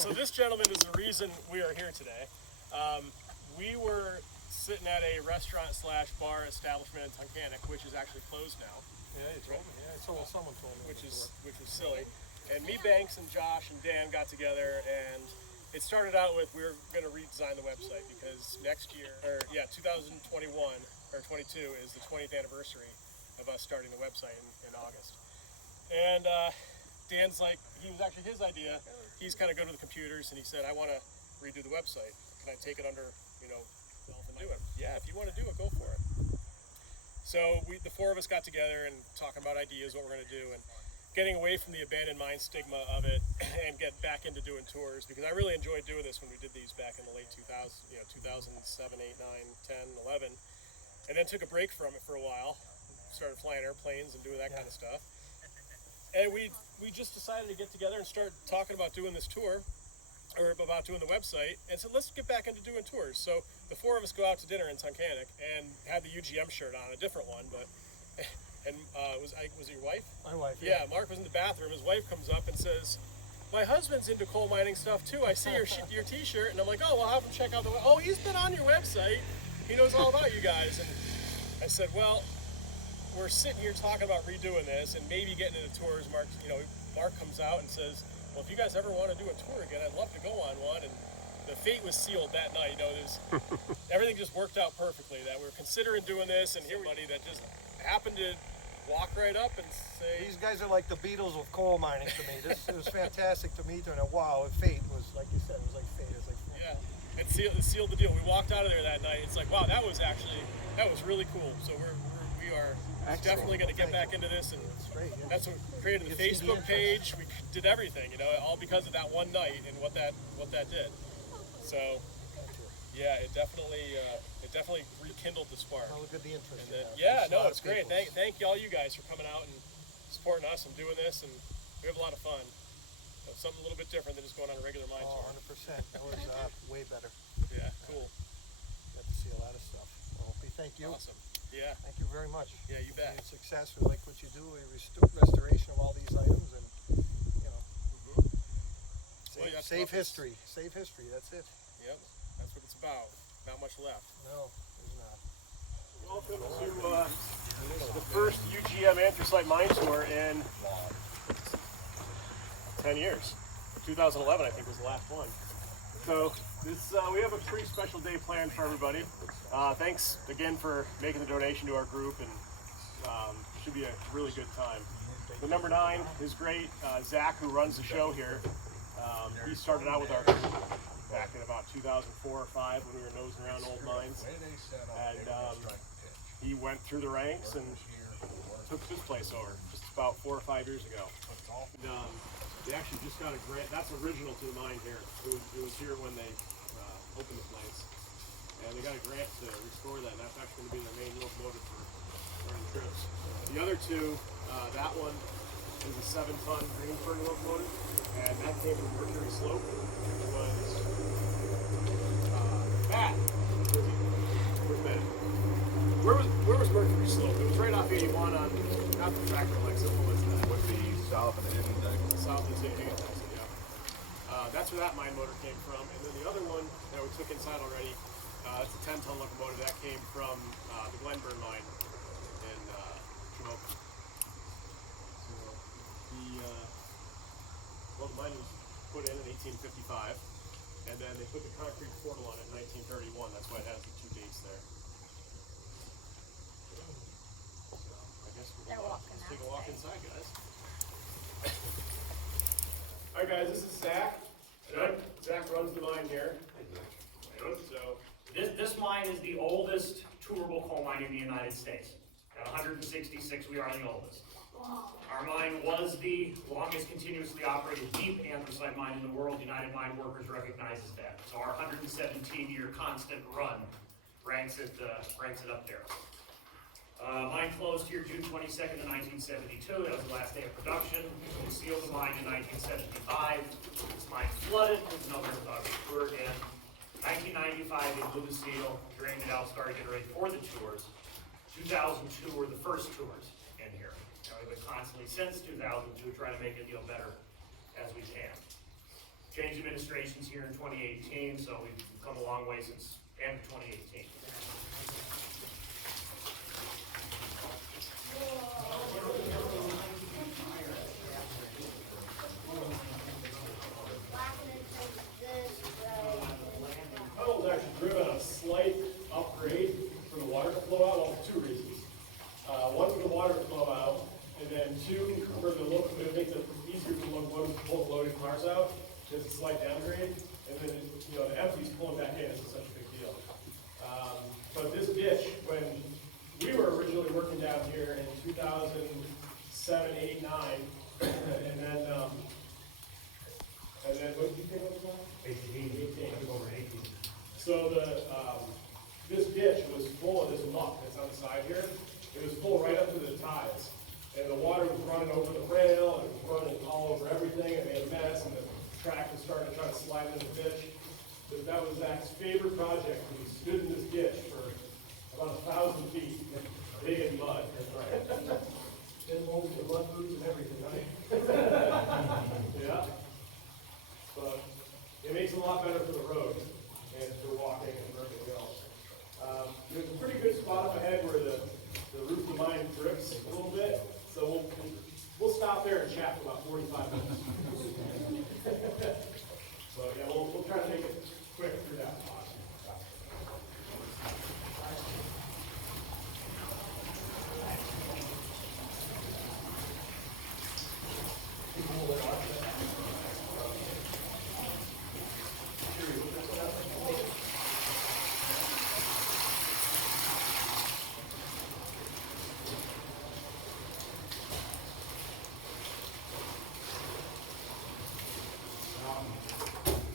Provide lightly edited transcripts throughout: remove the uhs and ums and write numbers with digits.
so this gentleman is the reason we are here today. We were sitting at a restaurant slash bar establishment in Tunkhannock, which is actually closed now. Yeah, you told me. Yeah, someone told me. Which was silly. And me, Banks, and Josh and Dan got together, and it started out with we were going to redesign the website because next year, 2021 or 22 is the 20th anniversary of us starting the website in August. And Dan's like, he was actually his idea. He's kind of good with computers, and he said, I want to redo the website. Can I take it under, myself and do it? Yeah, if you want to do it, go for it. So the four of us got together and talking about ideas, what we're going to do, and getting away from the abandoned mine stigma of it and get back into doing tours, because I really enjoyed doing this when we did these back in the late 2000s, 2007, 8, 9, 10, 11, and then took a break from it for a while, started flying airplanes and doing that kind of stuff. And we just decided to get together and start talking about doing this tour, or about doing the website, and said, let's get back into doing tours. So the four of us go out to dinner in Tunkhannock and had the UGM shirt on, a different one, but, and was it your wife? My wife, yeah. Mark was in the bathroom. His wife comes up and says, my husband's into coal mining stuff too. I see your t-shirt, and I'm like, oh, well, I'll have him check out oh, he's been on your website. He knows all about you guys. And I said, well, we're sitting here talking about redoing this and maybe getting into tours. Mark comes out and says, well, if you guys ever want to do a tour again, I'd love to go on one. And the fate was sealed that night. Everything just worked out perfectly. That we were considering doing this, and here somebody that just happened to walk right up and say, these guys are like the Beatles with coal mining to me. It was fantastic to meet them. And wow, fate was, like you said, it was like fate. It was like, yeah, it sealed the deal. We walked out of there that night. It's like, wow, that was really cool. So we are definitely going to get back into this, and that's what created the Facebook page. We did everything, all because of that one night and what that did. So, yeah, it definitely rekindled the spark. Well, look at the interest. And then, it's great. Thank all you guys for coming out and supporting us and doing this, and we have a lot of fun. Something a little bit different than just going on a regular mine tour. 100%. That was way better. Yeah, cool. Got to see a lot of stuff. Well, thank you. Awesome. Yeah. Thank you very much. Yeah, you bet. Success. We like what you do. Restoration of all these items, and save history. Save history. That's it. Yep. That's what it's about. Not much left. No, there's not. Welcome to the first UGM anthracite mine tour in 10 years. 2011, I think, was the last one. So we have a pretty special day planned for everybody. Thanks again for making the donation to our group, and should be a really good time. The number 9 is great. Zach, who runs the show here, he started out with our group back in about 2004 or 5 when we were nosing around old mines, and he went through the ranks and took this place over just about 4 or 5 years ago. And, they actually just got a grant. That's original to the mine here. It was here when they opened the place, and they got a grant to restore that. And that's actually going to be their main locomotive for running trips. The other two, that one is a 7-ton Greenford locomotive, and that came from Mercury Slope. It was Matt. Where's Matt? Where was Mercury Slope? It was right off 81 on not the tractor Alexa. What was that? Would be south of the Indian Deck. South of the Indian Deck, yeah. That's where that mine motor came from. And then the other one that we took inside already, that's a 10-ton locomotive. That came from the Glenburn mine in Jamoke. So the mine was put in 1855, and then they put the concrete portal on it in 1931. That's why it has the 2 dates there. So I guess we're let's take a walk inside, guys. All right, guys, this is Zach. Zach runs the mine here. So this mine is the oldest tourable coal mine in the United States. At 166, we are the oldest. Our mine was the longest continuously operated deep anthracite mine in the world. United Mine Workers recognizes that. So our 117-year constant run ranks it up there. Mine closed here June 22nd of 1972. That was the last day of production. We sealed the mine in 1975. This mine flooded. There's another tour in 1995. They blew the seal, drained it out, started getting ready for the tours. 2002 were the first tours in here. And we've been constantly since 2002 trying to make it better as we can. Changed administrations here in 2018, so we've come a long way since end of 2018. Tunnel's actually driven a slight upgrade for the water to flow out, well, for two reasons. One, for the water to flow out, and then two, for the look, it makes it easier to load both loading cars out. It's a slight downgrade, and then, you know, the empties pulling back in isn't such a big deal. But this ditch, when we were originally working down here in 2007, 8, 9, and then what did you think it was? 18. Over 18. So this ditch was full of this muck that's on the side here. It was full right up to the ties. And the water was running over the rail, and it was running all over everything, and made a mess, and the track was starting to try to slide in the ditch. But that was Zach's favorite project. He stood in this ditch for about 1,000 feet, big in mud. That's right. Then over the mud boots and everything, right? Yeah. But it makes it a lot better for the road and for walking and everything else. There's a pretty good spot up ahead where the roof of the mine drips a little bit, so we'll stop there and chat for about 45 minutes. So yeah, we'll try to make it quick through that spot.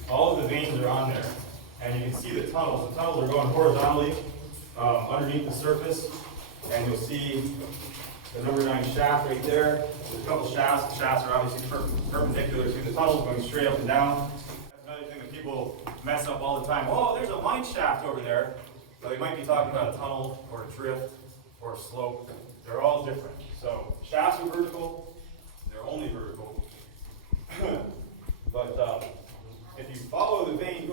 All of the veins are on there, and you can see the tunnels. The tunnels are going horizontally underneath the surface, and you'll see the number 9 shaft right there. There's a couple shafts. The shafts are obviously perpendicular to the tunnels, going straight up and down. That's another thing that people mess up all the time. Oh, there's a mine shaft over there. So they might be talking about a tunnel or a drift or a slope. They're all different. So shafts are vertical. They're only vertical. But if you follow the vein,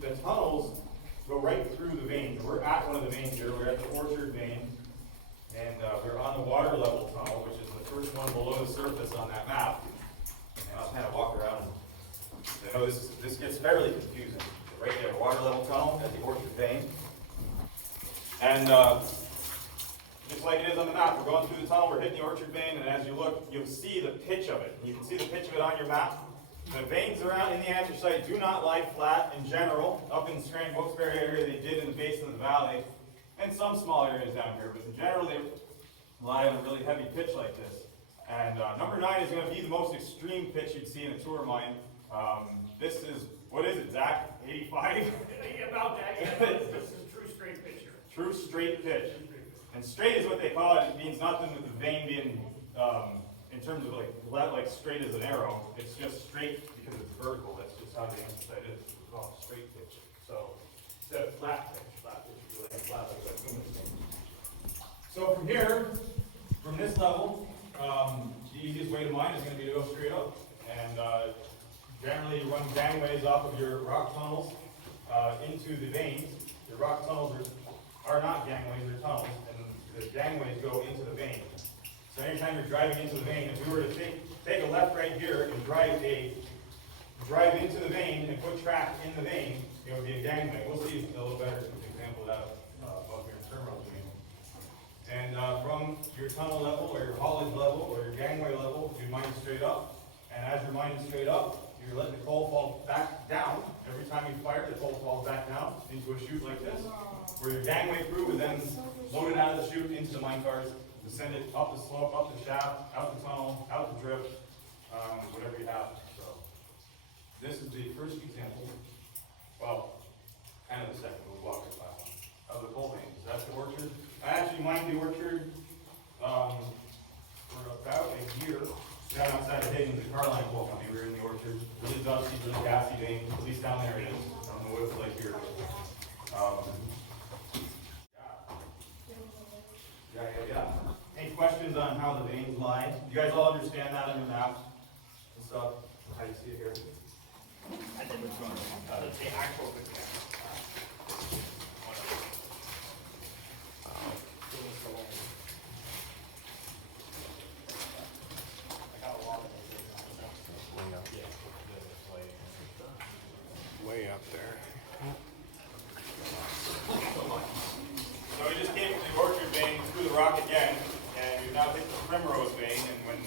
the tunnels go right through the vein. We're at one of the veins here. We're at the Orchard vein, and we're on the water level tunnel, which is the first one below the surface on that map. And I'll kind of walk around. I know this gets fairly confusing. Right there, water level tunnel at the Orchard vein, and just like it is on the map, we're going through the tunnel. We're hitting the Orchard vein, and as you look, you'll see the pitch of it. You can see the pitch of it on your map. The veins around in the anthracite do not lie flat in general. Up in the Strand-Wilkes-Barre area, they did in the basin of the valley, and some small areas down here, but in general, they lie on a really heavy pitch like this. And number 9 is going to be the most extreme pitch you'd see in a tour mine. This is, what is it, Zach? 85? About that, yeah. This is a true straight pitch here. True straight pitch. And straight is what they call it. It means nothing with the vein being, in terms of like straight as an arrow. It's just straight because it's vertical. That's just how the anthracite is. It's called straight pitch. So instead of flat pitch, you like flat like that. So from here, from this level, the easiest way to mine is going to be to go straight up. And generally you run gangways off of your rock tunnels into the veins. Your rock tunnels are not gangways, they're tunnels, and the gangways go into the vein. So anytime you're driving into the vein, if we were to take a left right here and drive into the vein and put track in the vein, it would be a gangway. We'll see a little better example of that above here in terminal vein. And from your tunnel level or your haulage level or your gangway level, you mine straight up. And as you're mining straight up, you're letting the coal fall back down. Every time you fire, the coal falls back down into a chute like this, where your gangway crew would then load it out of the chute into the mine cars, to send it up the slope, up the shaft, out the tunnel, out the drift, whatever you have. So this is the first example, well, kind of the second, we'll walk it by, of the coal veins. That's the Orchard. I actually mined the Orchard for about a year. Down outside of Higgins, the Carline Coal Company, we were in the Orchard. Really dusty, really gassy vein, at least down there it is. I don't know what it's like here. Yeah. Any questions on how the veins lie? You guys all understand that on your map and stuff? How do you see it here? And then the actual good guy. Way up there. So we just came from the orchard vein through the rock again, and we've now hit the primrose vein, and when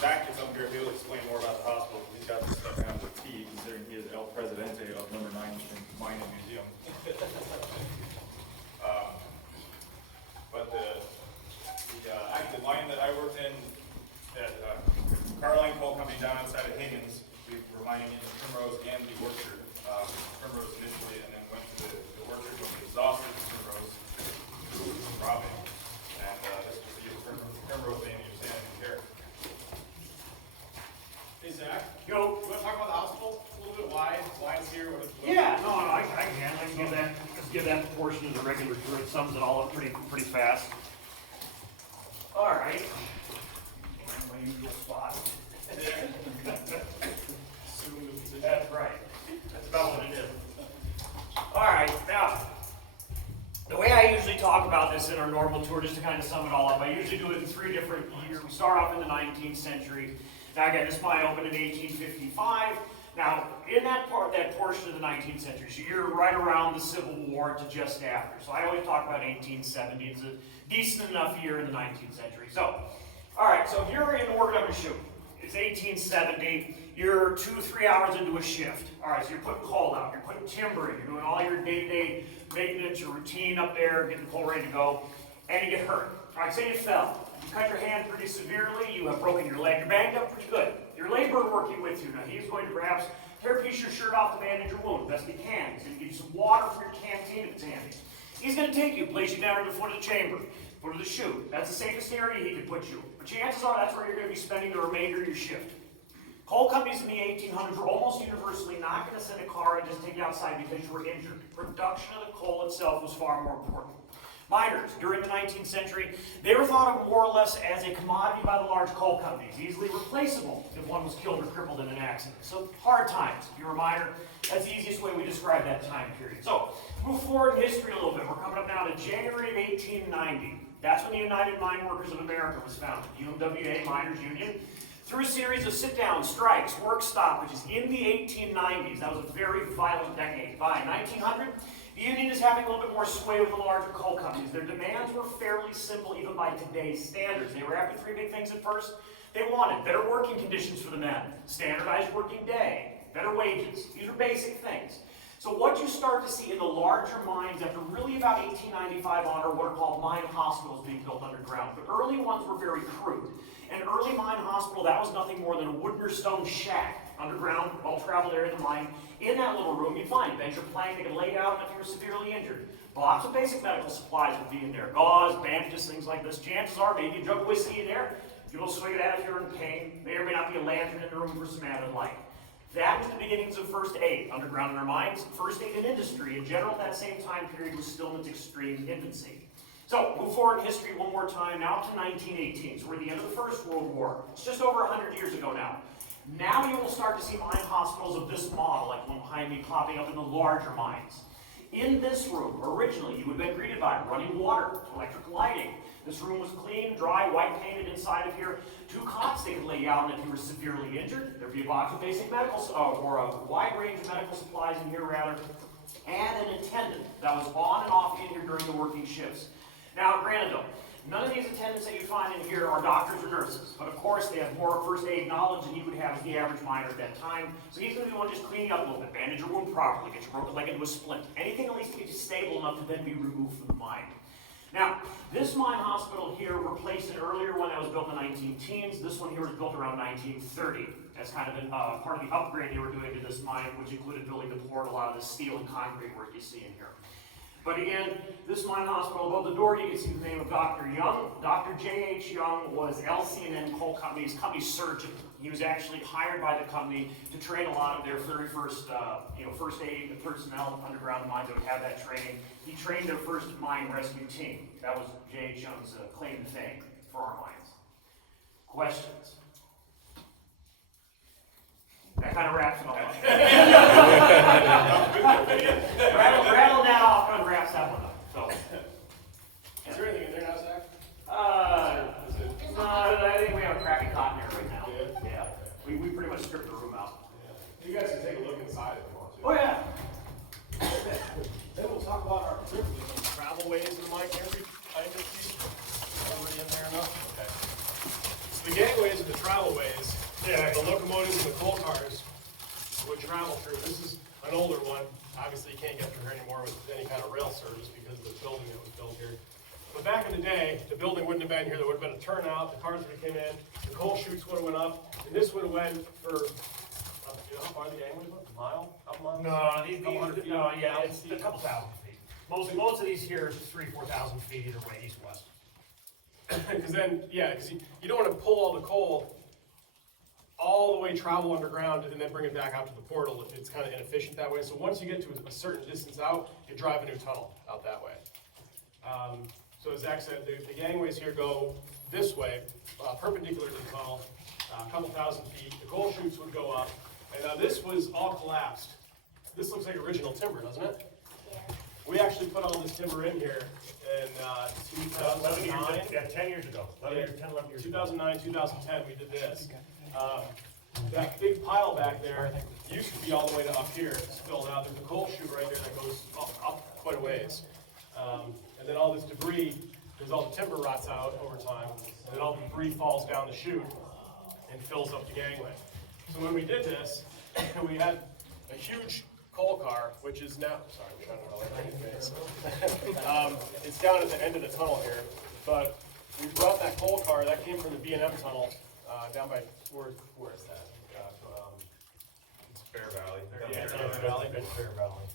Zach gets up here, he'll explain more about the hospital. He's got this stuff down to a T, considering he is El Presidente of number 9 Mining Museum. But the mine that I worked in at Carline Coal Company down outside of Higgins, we were mining in the primrose and the orchard. Primrose initially, and then went to the orchard when we exhausted the primrose, robbing. And this was the primrose vein you're standing in here. Hey Zach, Yo. you want to talk about the hospital a little bit? Why it's here? What Yeah, no, I can. I can give that. Just give that proportion to the regular tour. It sums it all up pretty fast. All right. My usual spot. That's right. That's about what it is. All right, now, the way I usually talk about this in our normal tour, just to kind of sum it all up, I usually do it in 3 different years. We start off in the 19th century. Now again, this mine opened in 1855. Now, in that portion of the 19th century, so you're right around the Civil War to just after. So I always talk about 1870. It's a decent enough year in the 19th century. So, all right, so if you're in order of a shoot, it's 1870. You're 2-3 hours into a shift. All right, so you're putting coal out, you're putting timber in, you're doing all your day-to-day maintenance, your routine up there, getting the coal ready to go, and you get hurt. All right, say you fell. You cut your hand pretty severely, you have broken your leg, you're banged up pretty good. Your laborer working with you, now he's going to perhaps tear a piece of your shirt off to bandage your wound, best he can. He's going to give you some water from your canteen if it's handy. He's going to take you, place you down at the foot of the chamber, foot of the chute. That's the safest area he could put you. But chances are that's where you're going to be spending the remainder of your shift. Coal companies in the 1800s were almost universally not going to send a car and just take you outside because you were injured. Production of the coal itself was far more important. Miners, during the 19th century, they were thought of more or less as a commodity by the large coal companies, easily replaceable if one was killed or crippled in an accident. So hard times. If you're a miner, that's the easiest way we describe that time period. So move forward in history a little bit. We're coming up now to January of 1890. That's when the United Mine Workers of America was founded, UMWA Miners Union. Through a series of sit-downs, strikes, work stoppages in the 1890s. That was a very violent decade. By 1900, the union is having a little bit more sway with the larger coal companies. Their demands were fairly simple, even by today's standards. They were after 3 big things at first. They wanted better working conditions for the men, standardized working day, better wages. These are basic things. So what you start to see in the larger mines after really about 1895 on are what are called mine hospitals being built underground. The early ones were very crude. An early mine hospital, that was nothing more than a wooden or stone shack underground, well-traveled area of the mine. In that little room, you'd find a bench or plank, they could lay out if you were severely injured. Lots of basic medical supplies would be in there. Gauze, bandages, things like this. Chances are maybe a jug of whiskey in there. You will swig it out if you're in pain. May or may not be a lantern in the room for some added light. That was the beginnings of first aid underground in our mines. First aid in industry, in general, at that same time period was still in its extreme infancy. So, move forward in history one more time, now to 1918. So we're at the end of the First World War. It's just over 100 years ago now. Now you will start to see mine hospitals of this model, like one behind me, popping up in the larger mines. In this room, originally, you would have been greeted by running water, electric lighting. This room was clean, dry, white painted inside of here. 2 cots they could lay you out, and if you were severely injured, there'd be a box of basic medical, or a wide range of medical supplies in here, rather, and an attendant that was on and off in here during the working shifts. Now, granted though, none of these attendants that you find in here are doctors or nurses, but of course they have more first aid knowledge than you would have as the average miner at that time. So he's going to be the one just cleaning up a little bit, bandage your wound properly, get your broken leg into a splint. Anything at least to get you stable enough to then be removed from the mine. Now, this mine hospital here replaced an earlier one that was built in the 19-teens. This one here was built around 1930 as kind of part of the upgrade they were doing to this mine, which included building the port, a lot of the steel and concrete work you see in here. But again, this mine hospital, above the door, you can see the name of Dr. Young. Dr. J.H. Young was LC&N Coal Company's surgeon. He was actually hired by the company to train a lot of their very first, first aid personnel underground mines that would have that training. He trained their first mine rescue team. That was J.H. Young's claim to fame for our mines. Questions? That kind of wraps it all up. Yeah, the locomotives and the coal cars would travel through. This is an older one. Obviously, you can't get through here anymore with any kind of rail service because of the building that was built here. But back in the day, the building wouldn't have been here. There would have been a turnout. The cars would have came in. The coal chutes would have went up, and this would have went for. You know how far the gangway went? A mile? Couple miles? No, these, Couple hundred feet? no, yeah, it's a couple thousand feet. Most of these here is 3,000-4,000 feet either way, east-west. Because then, yeah, because you don't want to pull all the coal all the way, travel underground, and then bring it back out to the portal. It's kind of inefficient that way. So once you get to a certain distance out, you drive a new tunnel out that way. So as Zach said, the gangways here go this way, perpendicular to the tunnel, a couple thousand feet. The coal chutes would go up, and now this was all collapsed. This looks like original timber, doesn't it? Yeah. We actually put all this timber in here in 2009. Yeah, 10 years ago. 11 years, 10, 11 years ago. 2009, 2010, we did this. That big pile back there used to be all the way to up here. It's filled out. There's a coal chute right there that goes up quite a ways. And then all this debris, because all the timber rots out over time, and then all the debris falls down the chute and fills up the gangway. So when we did this, we had a huge coal car, which is now, sorry, I'm trying to roll it in your face. It's down at the end of the tunnel here, but we brought that coal car, that came from the B&M tunnel, down by, where is that? It's Bear Valley. Yeah, it's Bear Valley. Bear Valley.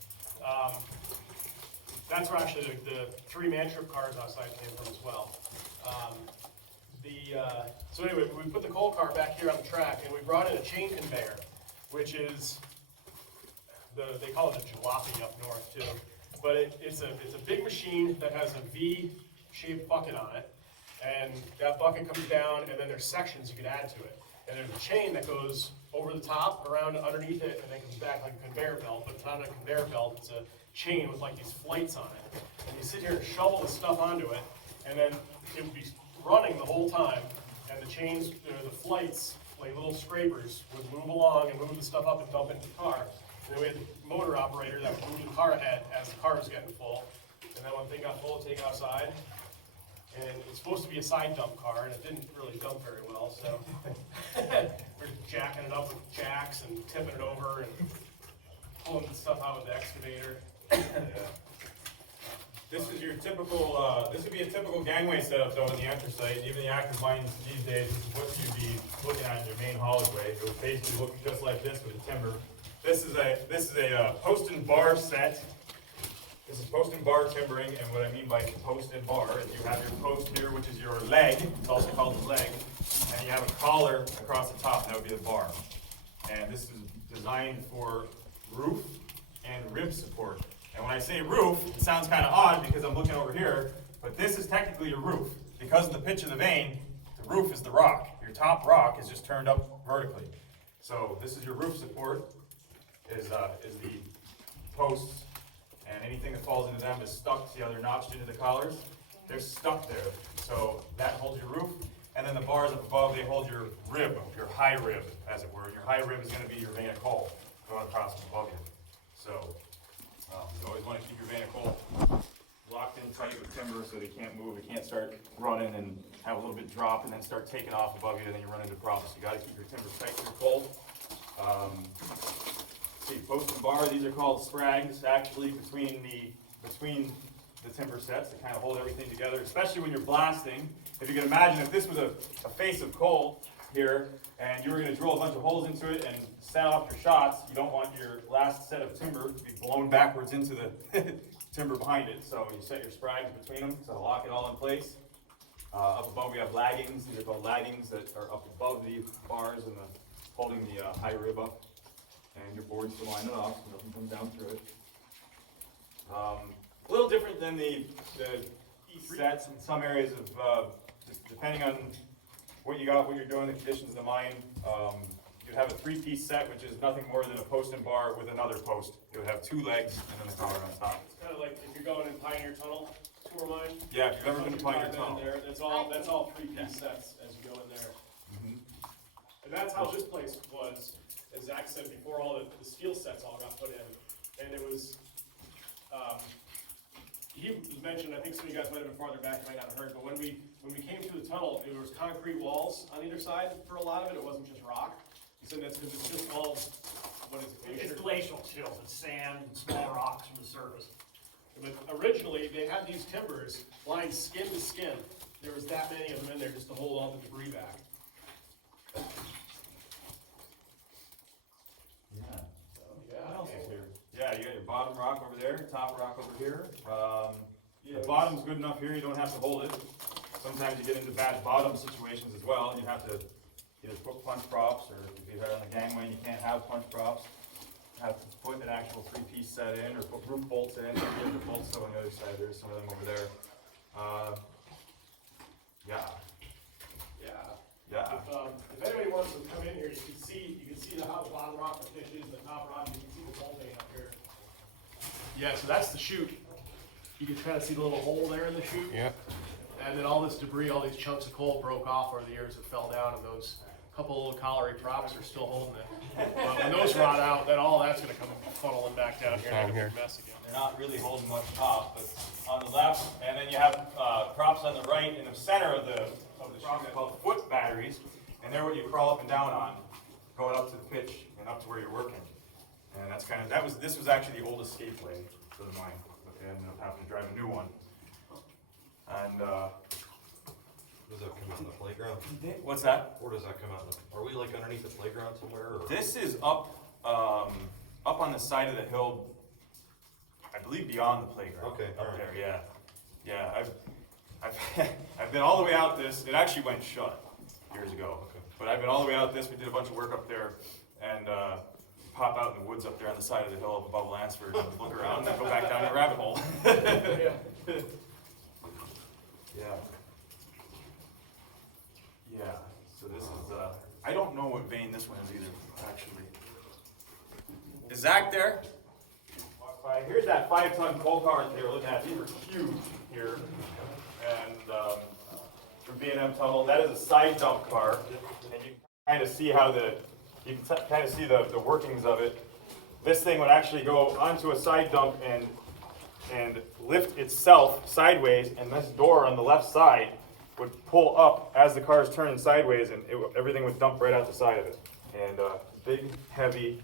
That's where actually the 3 man-trip cars outside came from as well. So anyway, we put the coal car back here on the track, and we brought in a chain conveyor, which is, they call it a jalopy up north too. But it's a big machine that has a V-shaped bucket on it, and that bucket comes down, and then there's sections you can add to it. And there's a chain that goes over the top, around underneath it, and then comes back like a conveyor belt, but it's not a conveyor belt, it's a chain with like these flights on it. And you sit here and shovel the stuff onto it, and then it would be running the whole time, and the chains, the flights, like little scrapers, would move along and move the stuff up and dump into the car. And then we had the motor operator that would move the car ahead as the car was getting full. And then when things got full, it'd take it outside. And it was supposed to be a side dump car, and it didn't really dump very well, so we're jacking it up with jacks and tipping it over and pulling the stuff out with the excavator. This is your typical, this would be a typical gangway setup though in the anthracite. Even the active mines these days, this is what you'd be looking at in your main haulaway. It would basically look just like this with the timber. This is a post and bar set. This is post and bar timbering, and what I mean by post and bar is you have your post here, which is your leg, it's also called the leg, and you have a collar across the top, that would be the bar. And this is designed for roof and rib support. And when I say roof, it sounds kind of odd because I'm looking over here, but this is technically your roof. Because of the pitch of the vein, the roof is the rock. Your top rock is just turned up vertically. So this is your roof support, is the posts, and anything that falls into them is stuck. See how they're notched into the collars? They're stuck there. So that holds your roof, and then the bars up above, they hold your rib, your high rib, as it were. And your high rib is going to be your vein of coal going across above you. So you always want to keep your vein of coal locked in tight with timber so they can't move. It can't start running and have a little bit drop and then start taking off above you, and then you run into problems. You got to keep your timber tight with your coal. See, post and bar, these are called sprags actually between the timber sets to kind of hold everything together, especially when you're blasting. If you can imagine if this was a face of coal here and you were going to drill a bunch of holes into it and set off your shots, you don't want your last set of timber to be blown backwards into the timber behind it. So you set your sprags between them to lock it all in place. Up above we have laggings. These are called laggings that are up above the bars and holding the high rib up. And your boards to line it off so nothing comes down through it. A little different than the sets in some areas of, just depending on what you got, what you're doing, the conditions of the mine. You'd have a 3-piece set, which is nothing more than a post and bar with another post. It would have 2 legs and then the collar on top. It's kind of like if you're going in Pioneer Tunnel tour mine. Yeah, if you've ever been to Pioneer Tunnel. That's all 3-piece sets as you go in there. And that's how this place was, as Zach said before, all the steel sets all got put in. And it was, he mentioned, I think some of you guys might have been farther back, you might not have heard, but when we came through the tunnel, there was concrete walls on either side for a lot of it. It wasn't just rock. So that's because it's just all, what is it? It's glacial chills, it's sand, and small rocks from the surface. But originally, they had these timbers lined skin to skin. There was that many of them in there just to hold all the debris back. Yeah. Yeah. What else is here? Yeah, you got your bottom rock over there, top rock over here. The bottom's good enough here, you don't have to hold it. Sometimes you get into bad bottom situations as well, and you have to either put punch props, or if you're on the gangway and you can't have punch props, have to put an actual three-piece set in, or put roof bolts in. The bolts on the other side, there's some of them over there. Yeah. If anybody wants to come in here, you can see how the bottom rock the fish is, the top rock, you can see the coal vein up here. Yeah, so that's the chute. You can kind of see the little hole there in the chute. Yep. And then all this debris, all these chunks of coal broke off over the years that fell down, and those couple little colliery props are still holding it. But when those rot out, then all that's gonna come funneling back down here and make a big mess again. They're not really holding much top, but on the left, and then you have props on the right in the center of the chute called foot batteries, and they're what you crawl up and down on, going up to the pitch and up to where you're working. And that's kind of, this was actually the old escape way for the mine, but they ended up having to drive a new one. And Does that come out in the playground? what's that? Or does that come out in the, are we like underneath the playground somewhere, or? This is up on the side of the hill, I believe beyond the playground. Okay, Up alright. there, yeah. I've been all the way out this, it actually went shut years ago. Okay. But I've been all the way out this, we did a bunch of work up there, and pop out in the woods up there on the side of the hill up above Lansford, and look around, and then go back down the rabbit hole. Yeah, so this is, I don't know what vein this one is either, actually. Is Zach there? Walk by. Here's that 5-ton coal car that they were looking at. These are huge here. And from B&M Tunnel, that is a side dump car. And you can kind of see how you can kind of see the workings of it. This thing would actually go onto a side dump and lift itself sideways, and this door on the left side would pull up as the car is turning sideways, and everything would dump right out the side of it. And big, heavy,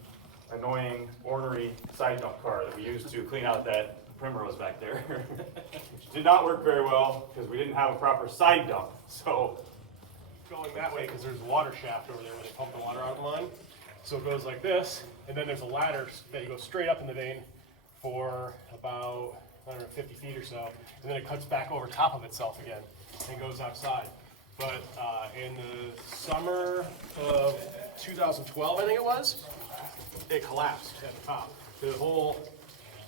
annoying, ornery side dump car that we used to clean out that primrose back there. Which did not work very well because we didn't have a proper side dump. So Going that way, because there's a water shaft over there where they pump the water out of the line. So it goes like this, and then there's a ladder that you go straight up in the vein for about, I don't know, 50 feet or so, and then it cuts back over top of itself again and goes outside. But in the summer of 2012, I think it was, it collapsed at the top, the whole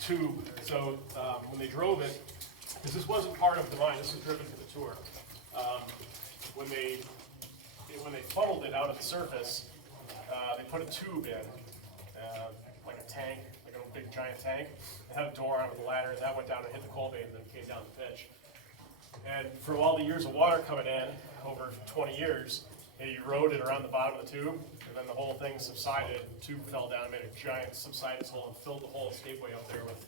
tube. So when they drove it, because this wasn't part of the mine, this was driven to the tour. When they funneled it out of the surface, they put a tube in, like a tank, like a big giant tank. It had a door on it with a ladder, and that went down and hit the coal vein and then came down the pitch. And for all the years of water coming in, over 20 years, it eroded around the bottom of the tube, and then the whole thing subsided, the tube fell down and made a giant subsidence hole and filled the whole escapeway up there with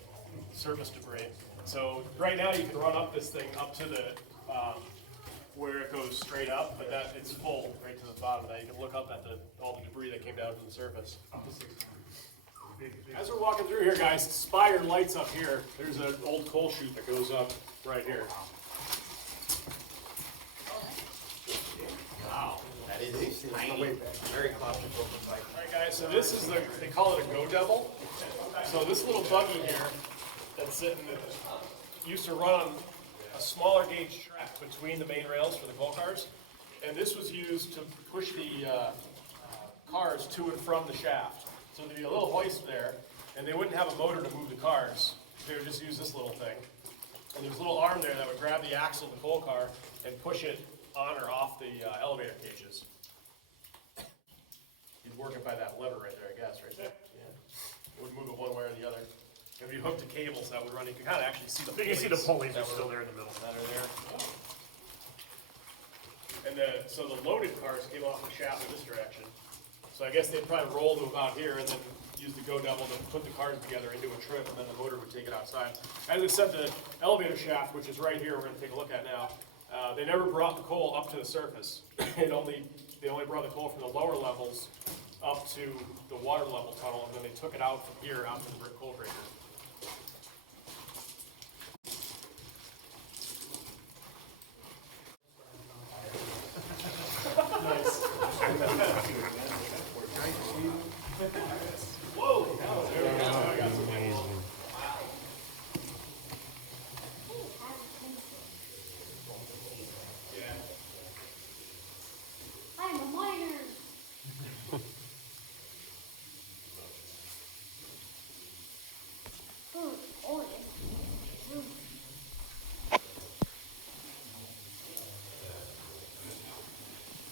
surface debris. So right now you can run up this thing up to the, where it goes straight up, but that it's full right to the bottom. Now you can look up at all the debris that came down from the surface. As we're walking through here, guys, Spire lights up here. There's an old coal chute that goes up right here. Wow, that is tiny. Very claustrophobic bike. All right, guys, so this is they call it a Go Devil. So this little buggy here that's sitting, used to run on a smaller gauge track between the main rails for the coal cars. And this was used to push the cars to and from the shaft. So there'd be a little hoist there, and they wouldn't have a motor to move the cars. They would just use this little thing. And there's a little arm there that would grab the axle of the coal car and push it on or off the elevator cages. You'd work it by that lever right there, I guess, right there. Yeah. It would move it one way or the other. If you hooked to cables that would run, you can kind of actually see the pulleys. You can see the pulleys that are still there in the middle. that are there. And so the loaded cars came off the shaft in this direction. So I guess they'd probably roll to about here and then use the Go Devil to put the cars together into a trip, and then the motor would take it outside. As I said, the elevator shaft, which is right here, we're going to take a look at now, they never brought the coal up to the surface. They only brought the coal from the lower levels up to the water level tunnel, and then they took it out from here out to the brick coal breaker. I'm a miner. Oh, yeah.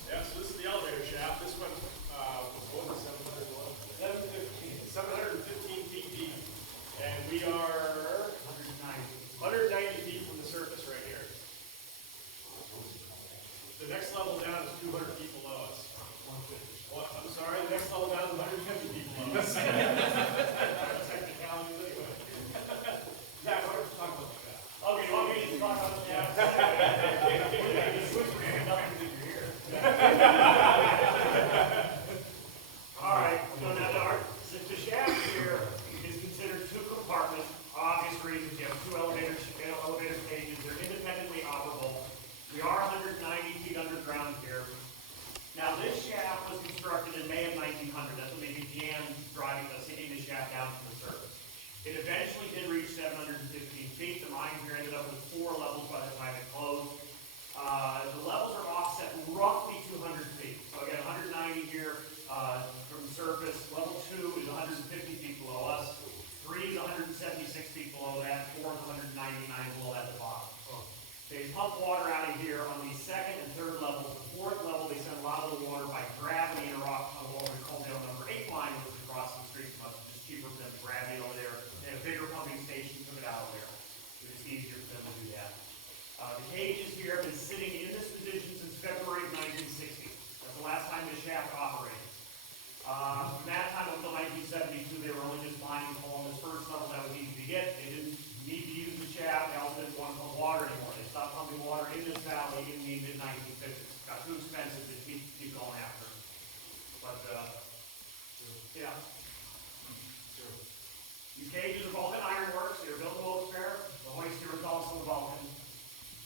Yeah, so this is the elevator shaft. This one, over 715 feet deep. And we are 190 feet from the surface right here. The next level down is 200 feet below us. What? I'm sorry, the next level down is 150 feet below us. Technicalities anyway. Yeah, why don't you talk about that? Okay, you want me to talk about the shaft? All right, so now the shaft here is considered two compartments, obvious reasons. You have two elevator stages. They're independently operable. We are 190 feet underground here. Now, this shaft was constructed in May of 1900. That's when they began sinking the shaft down to the surface. It eventually did reach 715 feet. The mine here ended up with 4 levels by the time it closed. The levels are offset roughly 200 feet. So again, 190 here from the surface. Level 2 is 150 feet below us. 3 is 176 feet below that. 4 is 199 below that at the bottom. They pump water out of here on the second and third levels. The fourth level, they send a lot of the water by gravity and rock on what we call the number 8 line, which is across the street from us. It's just cheaper for them to gravity over there. They have a bigger pumping station, took it out of there. It's easier for them to do that. The cages here have been sitting in this position since February of 1960. That's the last time the shaft operated. From that time until 1972, they were only just mining coal on this first level that was easy to get. They didn't need to use the shaft. They also didn't want to pump water anymore. They stopped pumping water in this valley in the mid-1950s. Got too expensive to keep going after. But, yeah. These cages are Vulcan Ironworks. They were built in Wilkes-Barre. The hoist here is also Vulcan.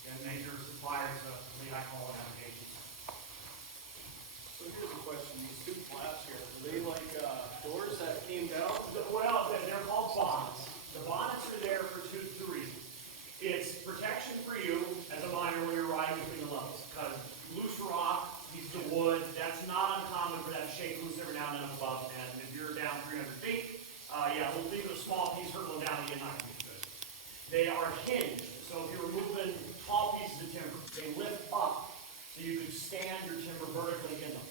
And major suppliers of the high-quality applications. So here's a question. These two flaps here, are they like doors that came down? Well, they're called bonnets. The bonnets are there for two reasons. It's protection for you as a miner when you're riding between the levels. Because loose rock, pieces of wood, that's not uncommon for that to shake loose every now and then above. And if you're down 300 feet, we'll leave a small piece hurtling down to get 90 feet good. They are hinged, so if you're moving tall pieces of timber, they lift up so you can stand your timber vertically in them.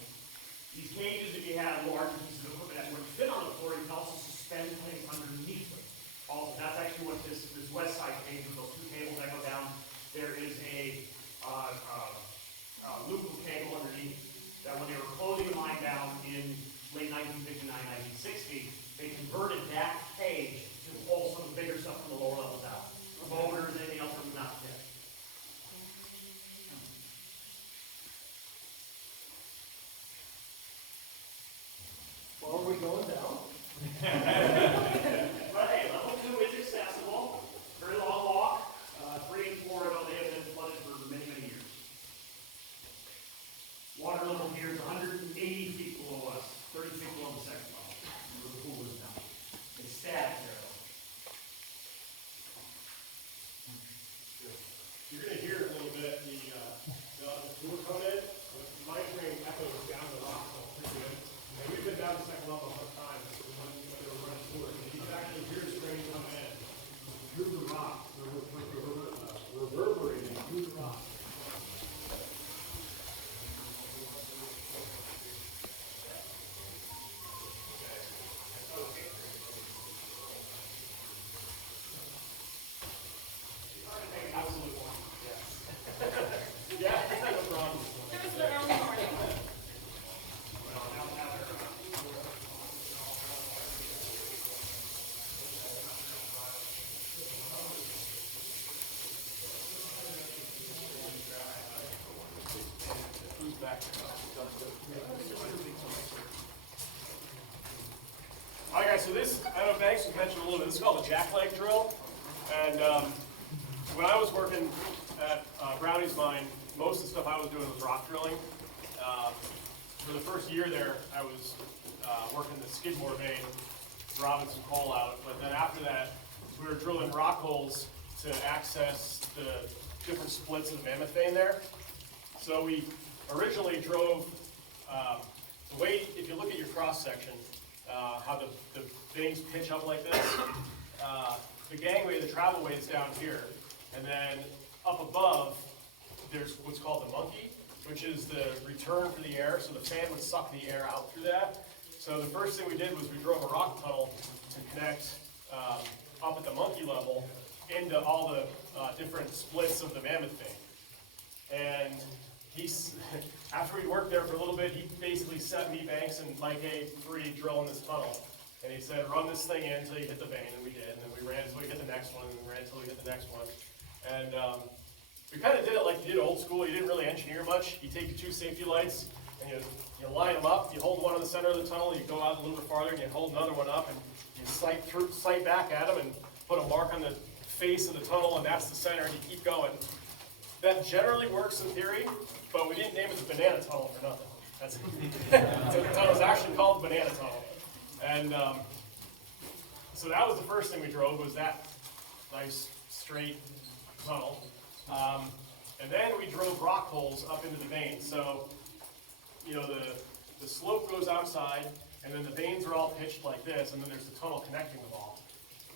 These cages, if you have large pieces of equipment that would fit on the floor, you can also suspend things underneath them. Also, that's actually what this west side cage with those two cables that go down. There is a loop of cable underneath that when they were closing the mine down in late 1959, 1960, they converted that cage to pull some of the bigger stuff from the lower levels out. Motors, anything else that was not fit. Well, are we going down? But hey, level 2 is accessible. Very long walk. 3 and 4 of them, they have been flooded for many, many years. Water level here is 180 feet below us, 30 feet below the second level, where the pool is now. It's static there, though. You're going to hear a little bit the tour come in. The mine train echoes down the rock pretty good. And we've been down the second level a couple times when they were running tours. And so this, I don't know if Banks was mentioned a little bit, this is called a jackleg drill. And when I was working at Brownie's mine, most of the stuff I was doing was rock drilling. For the first year there, I was working the Skidmore vein, robbing some coal out. But then after that, we were drilling rock holes to access the different splits of the Mammoth vein there. So we originally drove, the way, if you look at your cross section, how the veins pitch up like this, the gangway, the travelway is down here. And then up above, there's what's called the monkey, which is the return for the air. So the fan would suck the air out through that. So the first thing we did was we drove a rock tunnel to connect up at the monkey level into all the different splits of the Mammoth vein. And after we worked there for a little bit, he basically set me, Banks, and Mike A free drilling this tunnel. And he said, run this thing in until you hit the vein, and we did. And then we ran until we hit the next one, and we ran until we hit the next one. And we kind of did it like you did old school. You didn't really engineer much. You take your two safety lights, and you line them up. You hold one in the center of the tunnel, you go out a little bit farther, and you hold another one up, and you sight back at them, and put a mark on the face of the tunnel, and that's the center, and you keep going. That generally works in theory, but we didn't name it the Banana Tunnel for nothing. That's so the tunnel is actually called the Banana Tunnel. And so that was the first thing we drove, was that nice straight tunnel. And then we drove rock holes up into the vein. So, you know, the slope goes outside, and then the veins are all pitched like this, and then there's the tunnel connecting them all.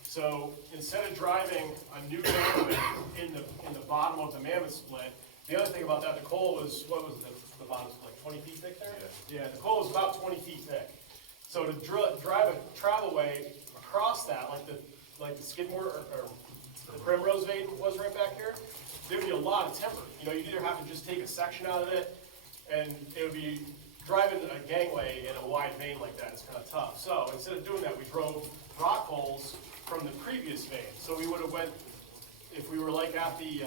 So instead of driving a new gangway in the bottom of the Mammoth split, the other thing about that, the coal was, what was the bottom split, 20 feet thick there? Yeah, the coal was about 20 feet thick. So to drive a travelway across that, like the Skidmore or the Primrose vein was right back here, there would be a lot of timber. You know, you'd either have to just take a section out of it, and it would be driving a gangway in a wide vein like that is kind of tough. So instead of doing that, we drove rock holes from the previous vein. So we would have went, if we were like at the,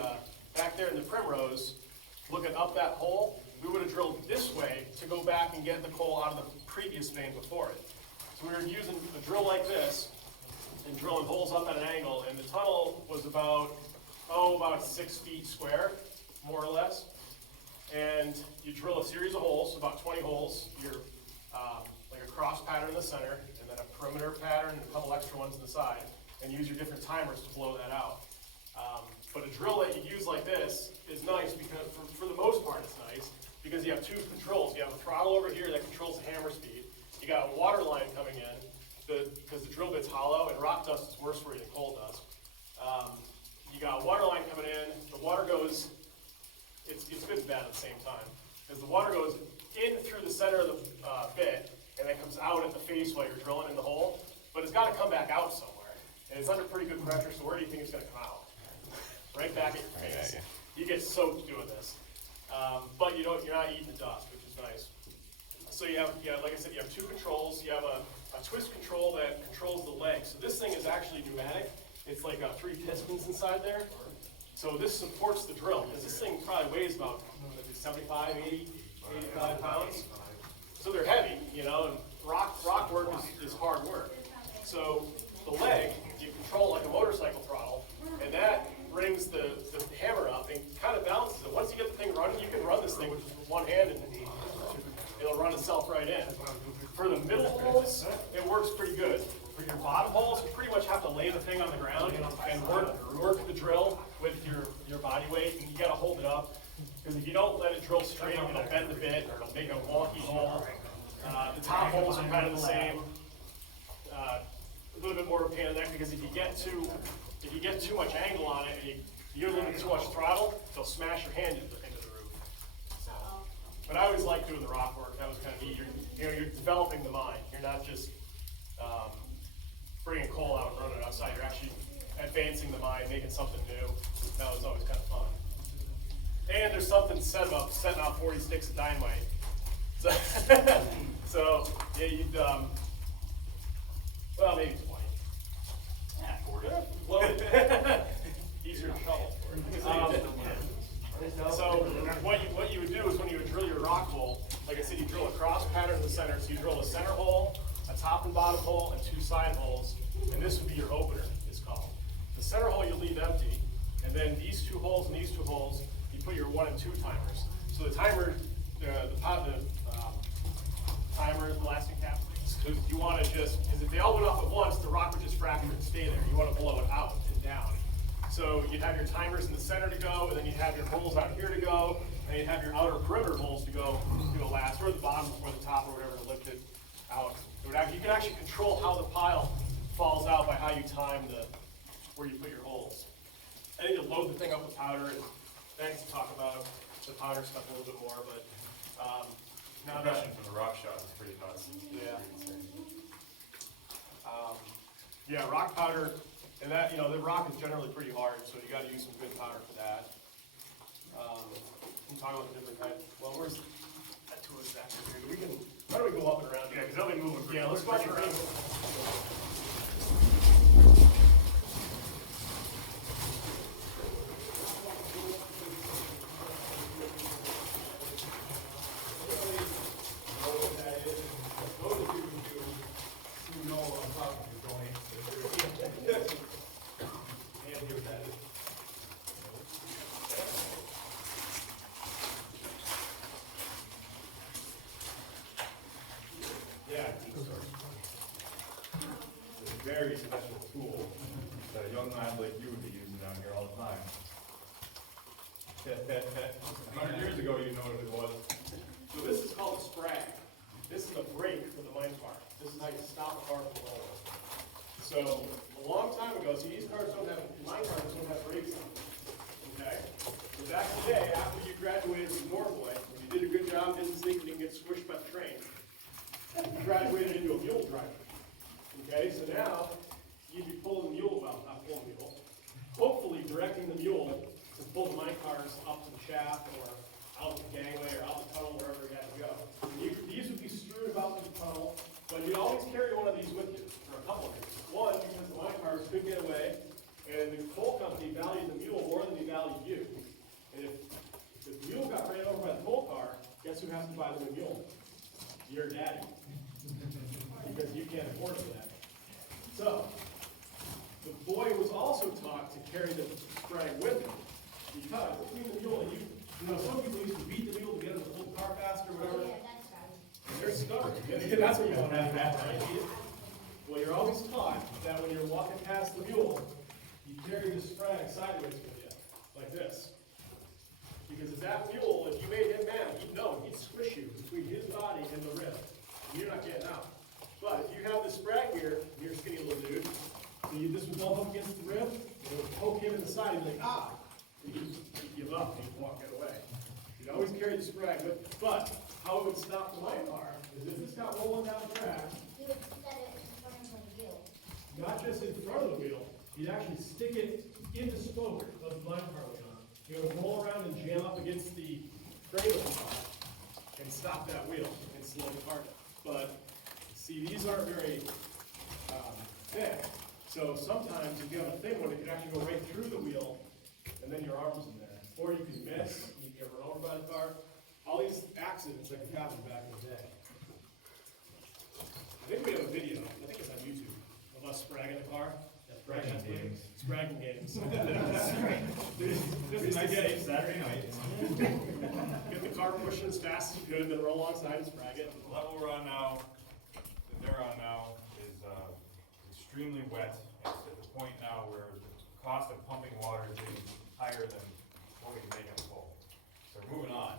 back there in the Primrose, looking up that hole, we would have drilled this way to go back and get the coal out of the previous vein before it. So we were using a drill like this and drilling holes up at an angle, and the tunnel was about 6 feet square, more or less. And you drill a series of holes, about 20 holes. You're like a cross pattern in the center, and then a perimeter pattern, and a couple extra ones on the side, and use your different timers to blow that out. But a drill that you use like this is nice because, for the most part, it's nice because you have two controls. You have a throttle over here that controls the hammer speed. You got a water line coming in because the drill bit's hollow, and rock dust is worse for you than coal dust. You got a water line coming in. The water goes. It's good and bad at the same time because the water goes in through the center of the bit and then comes out at the face while you're drilling in the hole. But it's got to come back out somewhere, and it's under pretty good pressure. So where do you think it's going to come out? Right back at your face. You get soaked doing this, but you're not eating the dust, which is nice. So you have, like I said, you have two controls. You have a twist control that controls the leg. So this thing is actually pneumatic. It's like 3 pistons inside there. So this supports the drill, because this thing probably weighs about 75, 80, 85 pounds. So they're heavy, you know, and rock work is hard work. So the leg, you control like a motorcycle throttle, and that brings the hammer up and kind of balances it. Once you get the thing running, you can run this thing with one hand, and it'll run itself right in. For the middle holes, it works pretty good. For your bottom holes, you pretty much have to lay the thing on the ground and work the drill with your body weight, and you got to hold it up. Because if you don't let it drill straight, it'll bend the bit, or it'll make a wonky hole. The top holes are kind of the same. A little bit more of a pain in the neck, because if you get too much angle on it, and you give it a little bit too much throttle, it'll smash your hand into the roof. So, but I always like doing the rock work. That was kind of neat. You're developing the mine. You're not just bringing coal out and running it outside. You're actually advancing the mine, making something new. That was always kind of fun. And there's something said about setting out 40 sticks of dynamite. So yeah, you'd well, maybe 20. Yeah, 40. Blow it. Easier to shovel. So what you would do is when you would drill your rock hole, like I said, you drill a cross pattern in the center. So you drill a center hole, a top and bottom hole and 2 side holes, and this would be your opener, it's called. The center hole you leave empty, and then these 2 holes and these 2 holes, you put your 1 and 2 timers. So the timer, timer, the elastic cap, you want to just, because if they all went off at once, the rock would just fracture and stay there. You want to blow it out and down. So you'd have your timers in the center to go, and then you'd have your holes out here to go, and you'd have your outer perimeter holes to go last, or the bottom or the top or whatever to lift it out. You can actually control how the pile falls out by how you time where you put your holes. I think you'll load the thing up with powder, and thanks to talk about the powder stuff a little bit more, but now that, Impression from the rock shot is pretty nuts. yeah. Yeah, rock powder, and that, the rock is generally pretty hard, so you gotta use some good powder for that. I'm talking about the different types. Well, where's that tool stack here? Why don't we go up and around? Yeah, because they'll be moving. Yeah, let's go up and around. Very special tool that a young man like you would be using down here all the time. 100 years ago, you know what it was. So this is called a sprag. This is a brake for the mine car. This is how you stop a car from rolling. So a long time ago, see, these cars don't have, mine cars don't have brakes on them. Okay? So back in the day, after you graduated from Norway, you did a good job, didn't think you didn't get squished by the train, you graduated into a mule driver. Okay, so now you'd be pulling the mule, well, not pulling the mule, hopefully directing the mule to pull the mine cars up to the shaft or out the gangway or out the tunnel, wherever you had to go. These would be screwed about the tunnel, but you'd always carry one of these with you for a couple of reasons. One, because the mine cars could get away, and the coal company valued the mule more than they valued you. And if the mule got ran over by the coal car, guess who has to buy the new mule? Your daddy. Because you can't afford it that. So, the boy was also taught to carry the sprag with him, because between the mule and some people used to beat the mule to get him to pull the car faster or whatever. Yeah, that's right. They're stubborn. That's what you want to have that time. Well, you're always taught that when you're walking past the mule, you carry the sprag sideways with you, like this. Because if that mule, if you made him mad, he'd know, he'd squish you between his body and the rib. And you're not getting out. But if you have the sprag here, you're a skinny little dude, so this would bump up against the rib, it would poke him in the side, he'd be like, ah! And he'd give up, and he'd walk it away. You'd always carry the sprag, but how it would stop the mine car is if this got rolling down the track, You would set it in front of the wheel. not just in front of the wheel, you'd actually stick it in the spoke of the mine car we're on. You're gonna roll around and jam up against the frame of the car and stop that wheel and slow the car down. But see, these aren't very thick, so sometimes if you have a thin one, it can actually go right through the wheel, and then your arm's in there. Or you can miss, you get run over by the car. All these accidents that can happen back in the day. I think we have a video, I think it's on YouTube, of us spragging the car. Spragging games. Spragging games. This is nice Saturday night. Get the car pushing as fast as you could, then roll alongside and sprag it. The level we're on now, that they're on now, is extremely wet. It's at the point now where the cost of pumping water is getting higher than what we can make in a bowl. So we're moving on,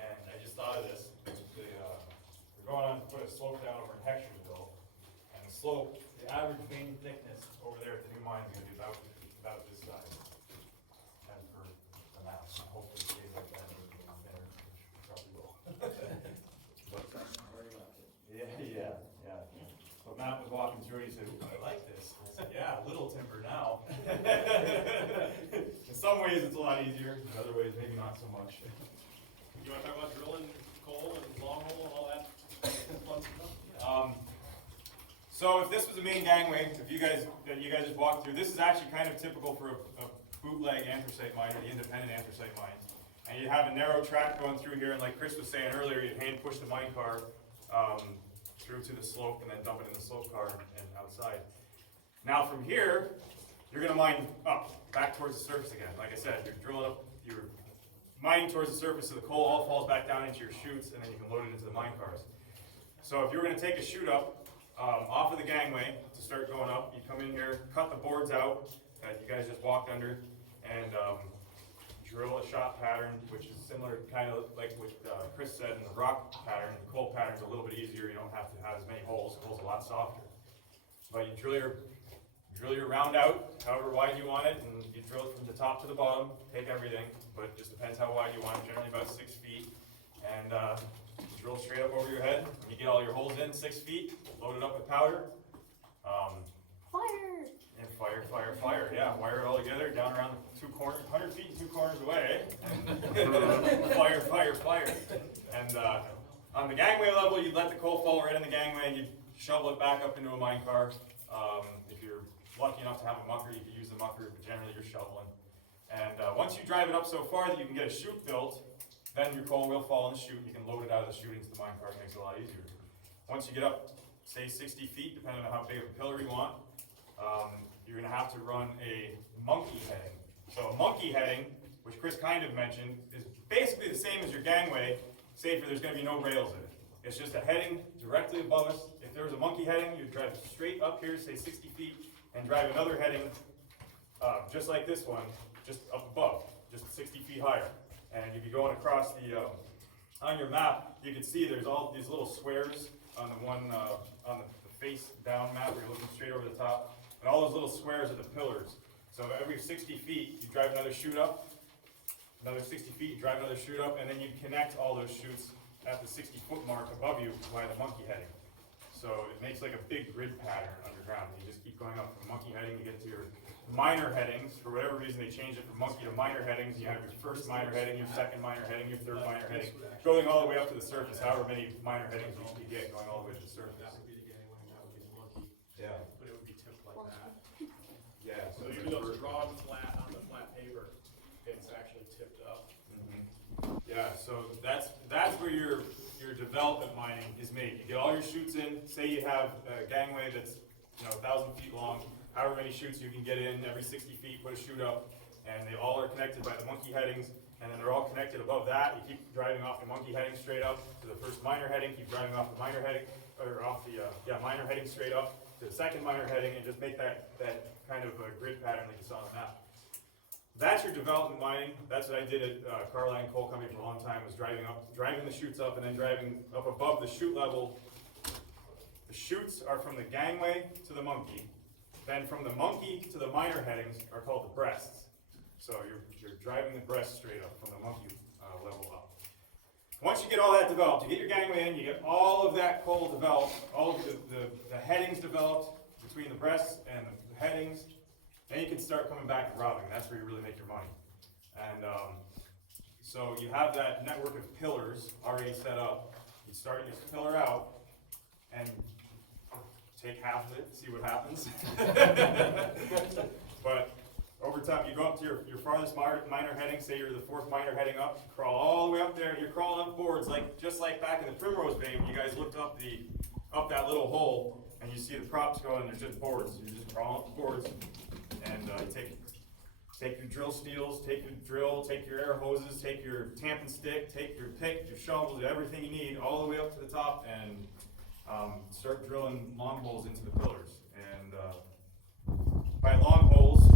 and I just thought of this. We're going on to put a slope down over in Hexersville, and the slope, the average vein thickness over there at the new mine is going to be about this size. As per the map, hopefully it stays like that in the winter, which probably will. Yeah. But Matt was walking through and he said, I like this. I said, yeah, little timber now. In some ways it's a lot easier, in other ways maybe not so much. You wanna talk about drilling coal and long hole and all that fun stuff? So if this was the main gangway, that you guys just walked through, this is actually kind of typical for a bootleg anthracite mine, or the independent anthracite mine. And you have a narrow track going through here, and like Chris was saying earlier, you hand push the mine car through to the slope and then dump it in the slope car and outside. Now from here, you're gonna mine up, back towards the surface again. Like I said, you're drilling up, you're mining towards the surface so the coal all falls back down into your chutes and then you can load it into the mine cars. So if you were gonna take a chute up, off of the gangway to start going up, you come in here, cut the boards out that you guys just walked under, and drill a shot pattern, which is similar, kind of like what Chris said in the rock pattern. The coal pattern's a little bit easier. You don't have to have as many holes. The hole's a lot softer. But you drill your round out, however wide you want it, and you drill it from the top to the bottom. Take everything, but it just depends how wide you want it. Generally about 6 feet, and drill straight up over your head. When you get all your holes in 6 feet, load it up with powder. Fire! And fire, fire, fire, yeah, wire it all together, down around the 2 corners, 100 feet, 2 corners away, and fire, fire, fire. And on the gangway level, you'd let the coal fall right in the gangway and you'd shovel it back up into a mine car. If you're lucky enough to have a mucker, you could use the mucker, but generally you're shoveling. And once you drive it up so far that you can get a chute built, then your coal will fall in the chute and you can load it out of the chute into the mine car. It makes it a lot easier. Once you get up, say 60 feet, depending on how big of a pillar you want, you're gonna have to run a monkey heading. So a monkey heading, which Chris kind of mentioned, is basically the same as your gangway, save for there's gonna be no rails in it. It's just a heading directly above us. If there was a monkey heading, you'd drive straight up here, say 60 feet, and drive another heading, just like this one, just up above, just 60 feet higher. And you'd be going across the, on your map, you can see there's all these little squares on the one, on the face down map where you're looking straight over the top. And all those little squares are the pillars. So every 60 feet, you drive another chute up, another 60 feet, you drive another chute up, and then you connect all those chutes at the 60-foot mark above you by the monkey heading. So it makes like a big grid pattern underground. You just keep going up from monkey heading, you get to your minor headings. For whatever reason, they changed it from monkey to minor headings. You have your first minor heading, your second minor heading, your third minor heading, going all the way up to the surface, however many minor headings you get going all the way to the surface. Yeah. But it would be tipped like that. Yeah. So even though it's drawn flat on the flat paper, it's actually tipped up. Mm-hmm. Yeah, so that's where your development mining is made. You get all your chutes in. Say you have a gangway that's 1,000 feet long. However many chutes you can get in every 60 feet, put a chute up, and they all are connected by the monkey headings. And then they're all connected above that. You keep driving off the monkey heading straight up to the first minor heading. Keep driving off the minor heading, or off the minor heading straight up to the second minor heading, and just make that kind of a grid pattern like you saw on the map. That's your development mining. That's what I did at Carline Coal Company for a long time, was driving the chutes up and then driving up above the chute level. The chutes are from the gangway to the monkey. Then from the monkey to the minor headings are called the breasts. So you're driving the breast straight up from the monkey level up. Once you get all that developed, you get your gangway in, you get all of that coal developed, all of the headings developed between the breasts and the headings, then you can start coming back and robbing. That's where you really make your money. And so you have that network of pillars already set up. You start this pillar out and take half of it, see what happens. But over time, you go up to your farthest minor heading, say you're the 4th minor heading up, you crawl all the way up there, and you're crawling up boards, just like back in the Primrose Vein, when you guys looked up that little hole, and you see the props going, and there's just boards. You're just crawling up the boards, and you take your drill steels, take your drill, take your air hoses, take your tamping stick, take your pick, your shovels, everything you need, all the way up to the top, and start drilling long holes into the pillars. And by long holes,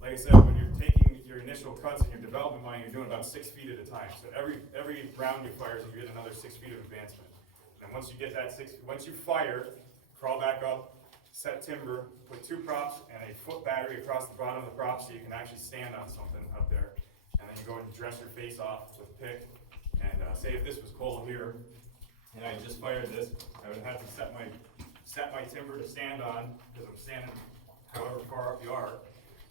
like I said, when you're taking your initial cuts in your development mine, you're doing about 6 feet at a time. So every round you fire, you get another 6 feet of advancement. And once you get that once you fire, crawl back up, set timber, put 2 props and a foot battery across the bottom of the prop so you can actually stand on something up there. And then you go and dress your face off with a pick. And say if this was coal here, and I just fired this, I would have to set my timber to stand on, because I'm standing however far up you are.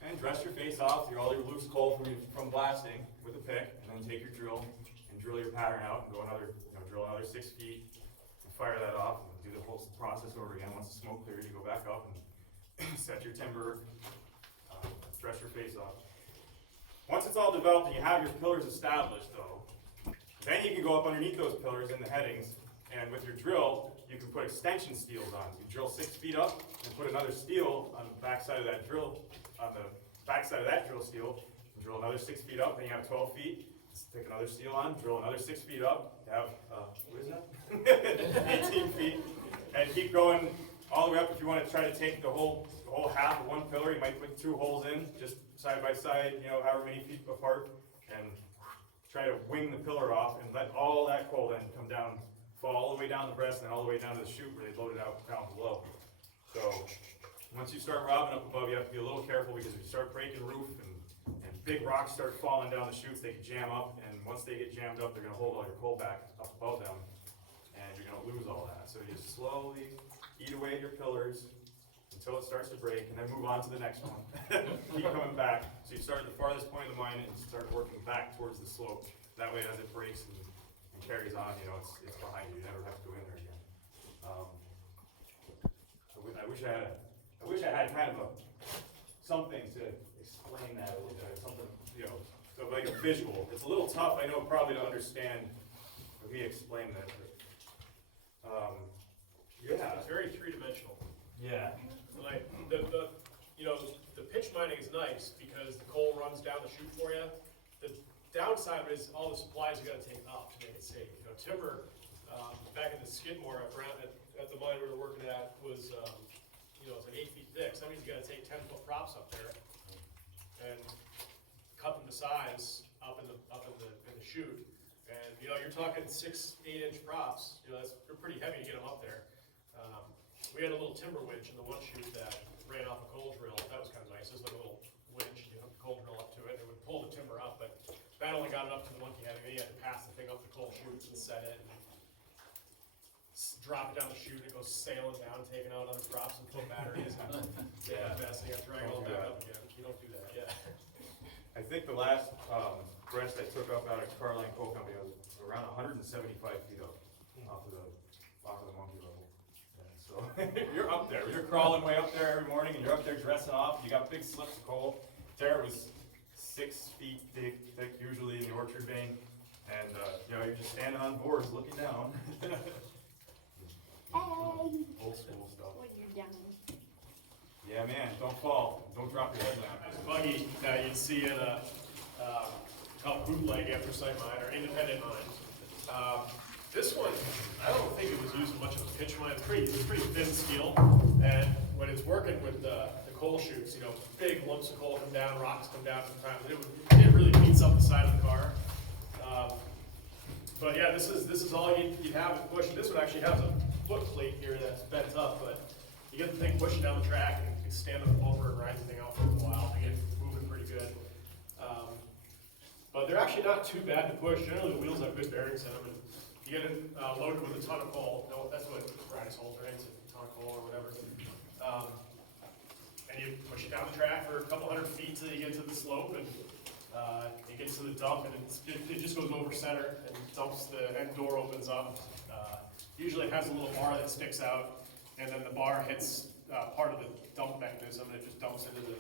And dress your face off, all your loose coal from blasting with a pick, and then take your drill and drill your pattern out and go drill another 6 feet and fire that off and do the whole process over again. Once the smoke clears, you go back up and set your timber, dress your face off. Once it's all developed and you have your pillars established though, then you can go up underneath those pillars in the headings And with your drill, you can put extension steels on. You drill 6 feet up and put another steel on the backside of that drill, on the backside of that drill steel, and drill another 6 feet up, then you have 12 feet. Stick another steel on, drill another 6 feet up, have, what is that? 18 feet, and keep going all the way up. If you want to try to take the whole half of one pillar, you might put 2 holes in, just side by side, you know, however many feet apart, and try to wing the pillar off and let all that coal then come down, fall all the way down the breast and all the way down to the chute where they load it out down below. So once you start robbing up above, you have to be a little careful, because if you start breaking roof and big rocks start falling down the chutes, they can jam up, and once they get jammed up, they're gonna hold all your coal back up above them, and you're gonna lose all that. So you slowly eat away at your pillars until it starts to break, and then move on to the next one. Keep coming back. So you start at the farthest point of the mine and start working back towards the slope. That way, as it breaks and carries on, you know, it's behind you. You never have to go in there again. I wish I had kind of something to explain that a little bit, something, you know, so like a visual. It's a little tough, I know, probably to understand when we explain that. But, yeah. It's very three-dimensional. Yeah. Like, you know, the pitch mining is nice because the coal runs down the chute for you. The downside of it is all the supplies you gotta take up to make it safe. You know, timber, back in the Skidmore, around at the mine we were working at was, you know, it's like 8 feet thick. So that means you gotta take 10-foot props up there and cut them to size up in the chute. And, you know, you're talking 6-8 inch props, you know, they're pretty heavy to get them up there. We had a little timber winch in the one chute that ran off a coal drill. That was kind of nice. It was like a little winch, you hook the coal drill up to it, and it would pull the timber up, but that only got it up to the monkey head, and he had to pass the thing up the coal chute and set it, and drop it down the chute, and it goes sailing down, taking out other props and put batteries, and yeah, messing up, drag it all back up again. You don't do that, yeah. I think the last breast I took up out of Carline Coal Company was around 175 feet up off of the monkey level. And so you're up there. You're crawling way up there every morning, and you're up there dressing off. You got big slips of coal. There was 6 feet thick usually in the orchard vein, and you know, you're just standing on boards looking down. Old school stuff. When you're down. Yeah, man, don't fall. Don't drop your head down. This buggy that you'd see in a called bootleg anthracite mine or independent mine. This one, I don't think it was used much of a pitch mine. It's pretty thin steel, and when it's working with the coal chutes, you know, big lumps of coal come down, rocks come down sometimes. It really beats up the side of the car. But yeah, this is all you'd have to push. This one actually has a foot plate here that's bent up, but you get the thing pushing down the track, and you can stand up over and ride the thing out for a while to get moving pretty good. But they're actually not too bad to push. Generally, the wheels have good bearings in them, and you get it loaded with a ton of coal. No, that's what Bryce holds, right? It's a ton of coal or whatever. And you push it down the track for a couple hundred feet till you get to the slope, and it gets to the dump, and it just goes over center and dumps. The end door opens up. Usually it has a little bar that sticks out, and then the bar hits part of the dump mechanism, and it just dumps into the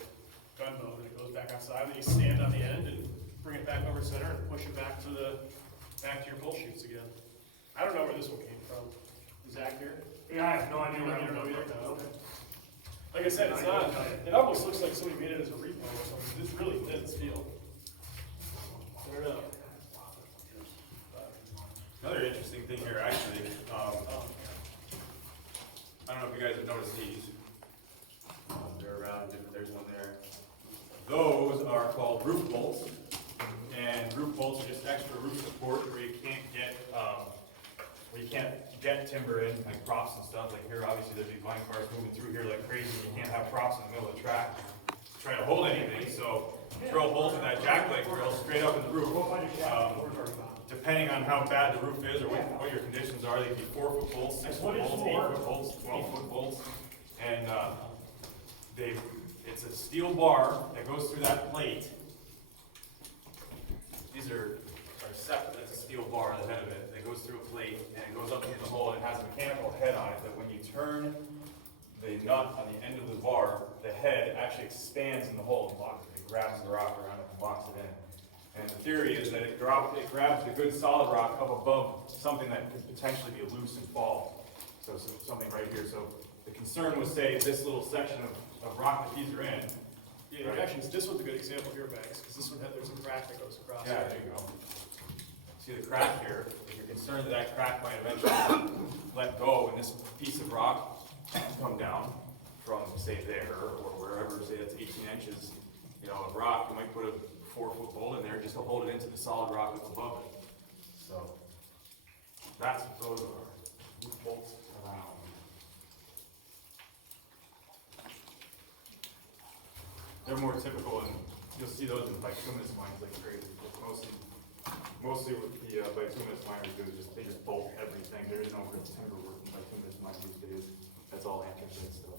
gun mode, and it goes back outside. And then you stand on the end and bring it back over center and push it back to your coal chutes again. I don't know where this one came from. Is Zach here? Yeah, I have no idea You where don't I'm know going. either? No, okay. Like I said, it's not. It almost looks like somebody made it as a repo or something. It's really thin steel. I don't know. Another interesting thing here, actually, I don't know if you guys have noticed these. They're around, there's one there. Those are called roof bolts, and roof bolts are just extra roof support where you can't get timber in, like props and stuff. Like here, obviously there's these vine cars moving through here like crazy. You can't have props in the middle of the track to try to hold anything, so drill holes in that jackleg drill straight up in the roof. Depending on how bad the roof is or what your conditions are, they can be 4-foot bolts, 6-foot bolts, 8-foot bolts, 12-foot bolts, and it's a steel bar that goes through that plate. These are separate. That's a steel bar, the head of it, that goes through a plate, and it goes up into the hole, and it has a mechanical head on it that when you turn the nut on the end of the bar, the head actually expands in the hole and locks it. It grabs the rock around it and locks it in. And the theory is that it grabs the good solid rock up above something that could potentially be loose and fall. So something right here. So the concern was, say, this little section of rock that these are in. Yeah, right? actually, this one's a good example here, Banks, because this one there's a crack that goes across. Yeah, there you go. See the crack here? If you're concerned that that crack might eventually let go and this piece of rock come down from, say, there or wherever, say that's 18 inches, of rock, you might put a 4-foot bolt in there just to hold it into the solid rock up above it. So that's what those are. Loop bolts around. They're more typical, and you'll see those in bituminous mines like crazy. Mostly with the bituminous miners they just bolt everything. There is no real timber work in bituminous mines these days. That's all anthracite stuff.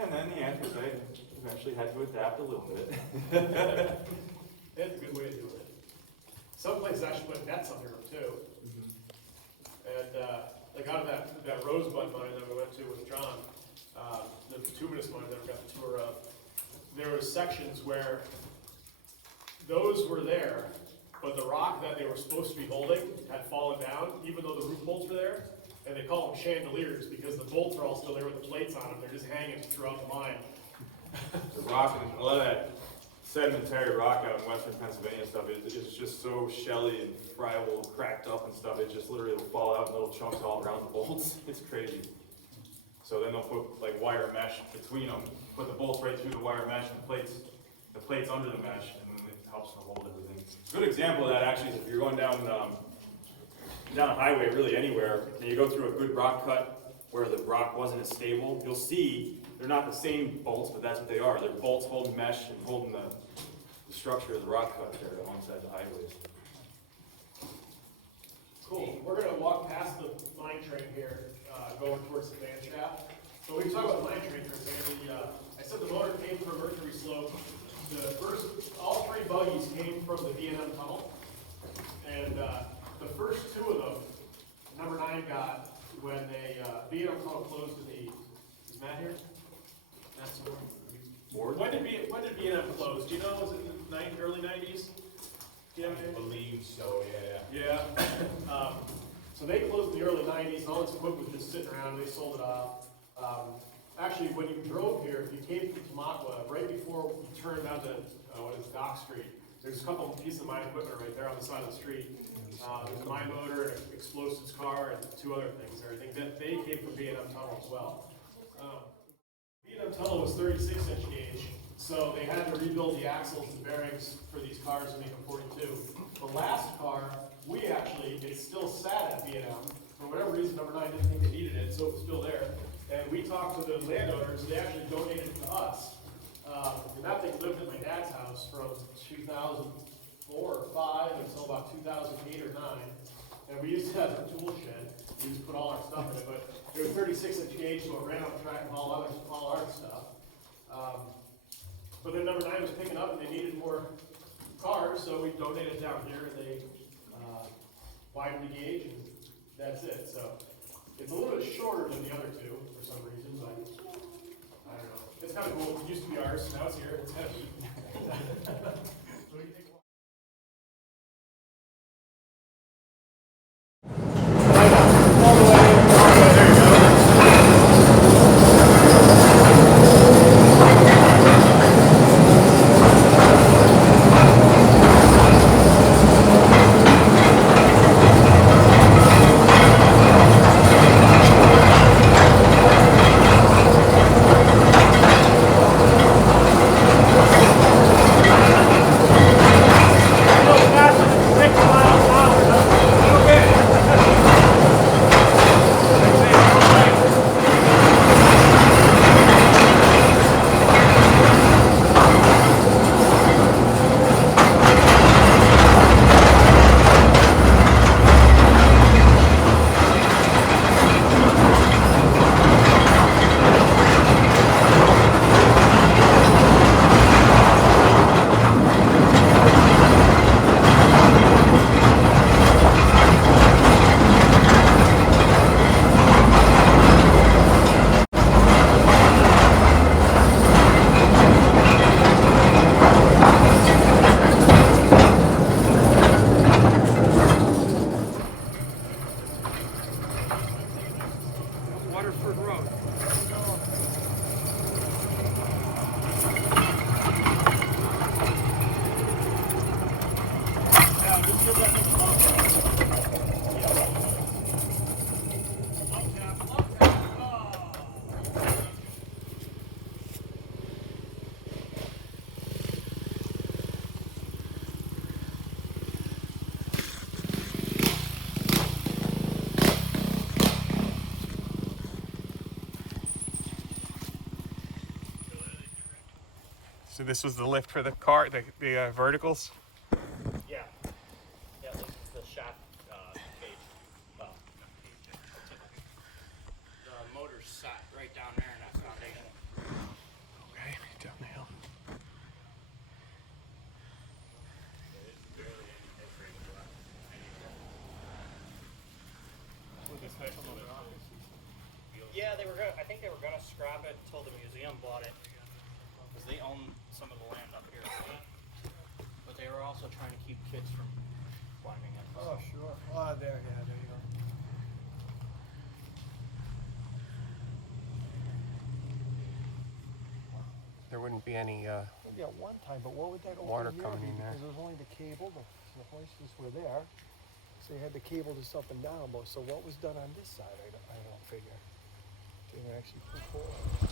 And then the anthracite eventually had to adapt a little bit. That's a good way of doing it. Some places actually put nets under them too. And like out of that Rosebud mine that we went to with John, the bituminous mine that we got the tour of, there were sections where those were there, but the rock that they were supposed to be holding had fallen down, even though the roof bolts were there. And they call them chandeliers because the bolts are all still there with the plates on them. They're just hanging throughout the mine. The rock, and a lot of that sedimentary rock out in western Pennsylvania stuff is just so shelly and friable and cracked up and stuff. It just literally will fall out in little chunks all around the bolts. It's crazy. So then they'll put like wire mesh between them, put the bolts right through the wire mesh and the plates under the mesh, and then it helps to hold everything. A good example of that actually is if you're going down a highway, really anywhere, and you go through a good rock cut where the rock wasn't as stable, you'll see they're not the same bolts, but that's what they are. They're bolts holding mesh and holding the structure of the rock cut there alongside the highways. Cool. We're going to walk past the mine train here, going towards the van shaft. So we talk about the mine train for a second. I said the motor came from Mercury Slope. All three buggies came from the V&M tunnel. And the first two of them, number 9 got when V&M tunnel closed in the, is Matt here? Matt's somewhere. When did V&M close? Do you know, was it in the early 90s? Do you have any? I believe so, yeah. Yeah. So they closed in the early 90s, and all this equipment was just sitting around, and they sold it off. Actually, when you drove here, if you came from Tamaqua, right before you turned onto, Dock Street, there's a couple of pieces of mine equipment right there on the side of the street. There's a mine motor, an explosives car, and 2 other things there. I think that they came from B&M Tunnel as well. B&M Tunnel was 36-inch gauge, so they had to rebuild the axles and bearings for these cars to make them 42. The last car, it still sat at B&M. For whatever reason, number 9 didn't think they needed it, so it was still there. And we talked to the landowners, they actually donated it to us. And that thing lived at my dad's house from 2004 or 5 until about 2008 or 9. And we used to have a tool shed. We used to put all our stuff in it, but it was 36-inch gauge, so it ran on track with all our stuff. But then number 9 was picking up, and they needed more cars, so we donated it down here, and they widened the gauge, and that's it. So it's a little bit shorter than the other 2 for some reason, but I don't know. It's kind of cool. It used to be ours, now it's here. It's heavy. So what do you think? So this was the lift for the car, the verticals. Yeah. Yeah, this is the shaft cage. Well, the motor's sat right down there in that foundation. Okay, down the hill. Yeah, they were gonna, I think they were gonna scrap it until the museum bought it, because they own some of the land up here. But they were also trying to keep kids from climbing it. Oh, sure. Oh, there you go. There wouldn't be any. Maybe at one time, but what would that Water open here coming be? in there. Because there was only the cable, the hoists were there. So you had the cable just up and down, but so what was done on this side, I don't figure. Didn't actually put forward.